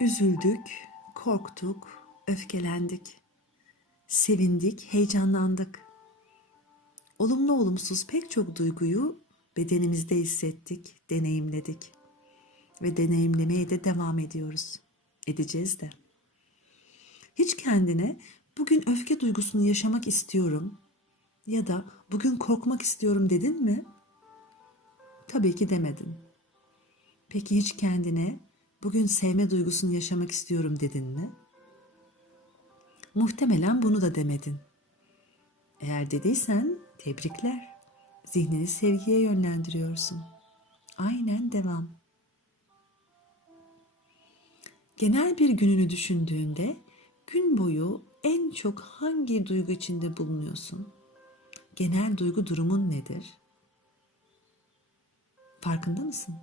Üzüldük, korktuk, öfkelendik. Sevindik, heyecanlandık. Olumlu olumsuz pek çok duyguyu bedenimizde hissettik, deneyimledik. Ve deneyimlemeye de devam ediyoruz. Edeceğiz de. Hiç kendine bugün öfke duygusunu yaşamak istiyorum ya da bugün korkmak istiyorum dedin mi? Tabii ki demedin. Peki hiç kendine bugün sevme duygusunu yaşamak istiyorum dedin mi? Muhtemelen bunu da demedin. Eğer dediysen tebrikler. Zihnini sevgiye yönlendiriyorsun. Aynen devam. Genel bir gününü düşündüğünde gün boyu en çok hangi duygu içinde bulunuyorsun? Genel duygu durumun nedir? Farkında mısın?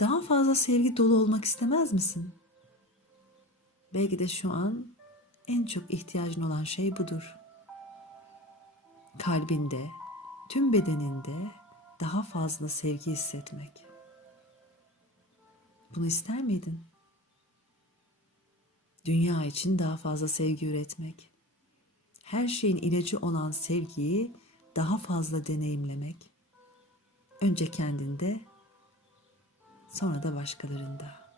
Daha fazla sevgi dolu olmak istemez misin? Belki de şu an en çok ihtiyacın olan şey budur. Kalbinde, tüm bedeninde daha fazla sevgi hissetmek. Bunu ister miydin? Dünya için daha fazla sevgi üretmek. Her şeyin ilacı olan sevgiyi daha fazla deneyimlemek. Önce kendinde, sonra da başkalarında.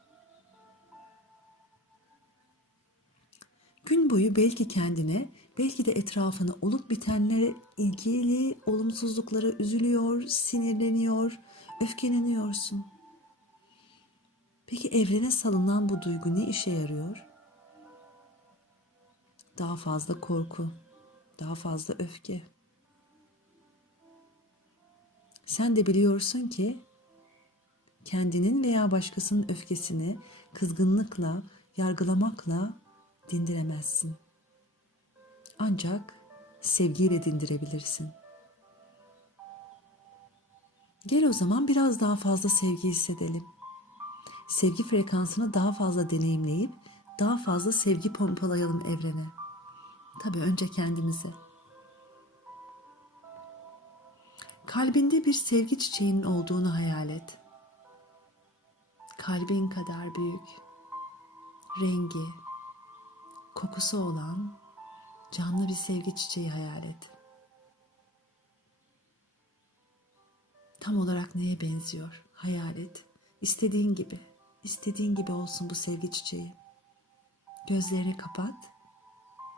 Gün boyu belki kendine, belki de etrafına olup bitenlere ilgili olumsuzluklara üzülüyor, sinirleniyor, öfkeleniyorsun. Peki evrene salınan bu duygu ne işe yarıyor? Daha fazla korku, daha fazla öfke. Sen de biliyorsun ki kendinin veya başkasının öfkesini kızgınlıkla, yargılamakla dindiremezsin. Ancak sevgiyle dindirebilirsin. Gel o zaman biraz daha fazla sevgi hissedelim. Sevgi frekansını daha fazla deneyimleyip daha fazla sevgi pompalayalım evrene. Tabii önce kendimize. Kalbinde bir sevgi çiçeğinin olduğunu hayal et. Kalbin kadar büyük, rengi, kokusu olan canlı bir sevgi çiçeği hayal et. Tam olarak neye benziyor? Hayal et. İstediğin gibi, istediğin gibi olsun bu sevgi çiçeği. Gözlerini kapat,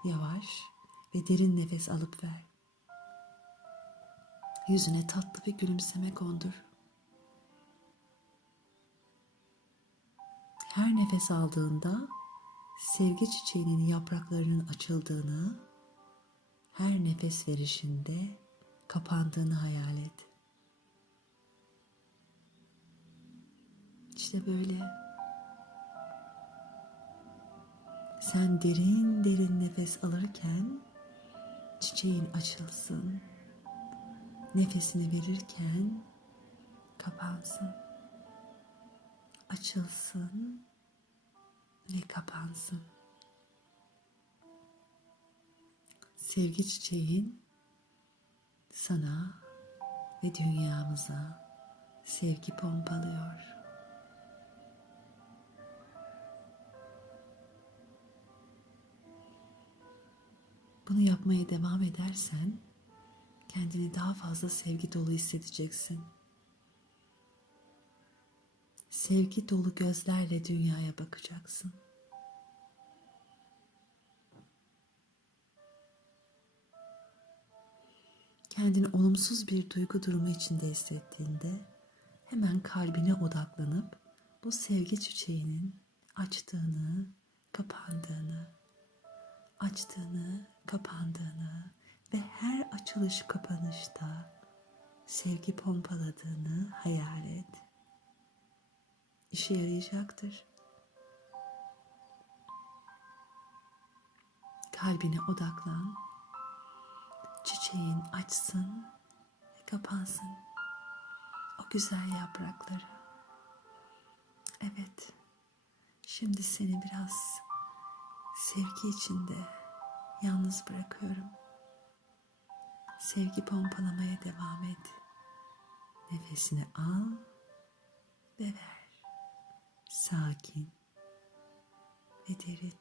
yavaş ve derin nefes alıp ver. Yüzüne tatlı bir gülümseme kondur. Her nefes aldığında sevgi çiçeğinin yapraklarının açıldığını, her nefes verişinde kapandığını hayal et. İşte böyle. Sen derin derin nefes alırken çiçeğin açılsın. Nefesini verirken kapansın. Açılsın ve kapansın. Sevgi çiçeğin sana ve dünyamıza sevgi pompalıyor. Bunu yapmaya devam edersen kendini daha fazla sevgi dolu hissedeceksin. Sevgi dolu gözlerle dünyaya bakacaksın. Kendini olumsuz bir duygu durumu içinde hissettiğinde hemen kalbine odaklanıp bu sevgi çiçeğinin açtığını, kapandığını, açtığını, kapandığını ve her açılış kapanışta sevgi pompaladığını hayal et. İşe yarayacaktır. Kalbine odaklan. Çiçeğin açsın ve kapansın. O güzel yaprakları. Evet. Şimdi seni biraz sevgi içinde yalnız bırakıyorum. Sevgi pompalamaya devam et. Nefesini al ve ver. Sakin ve derin.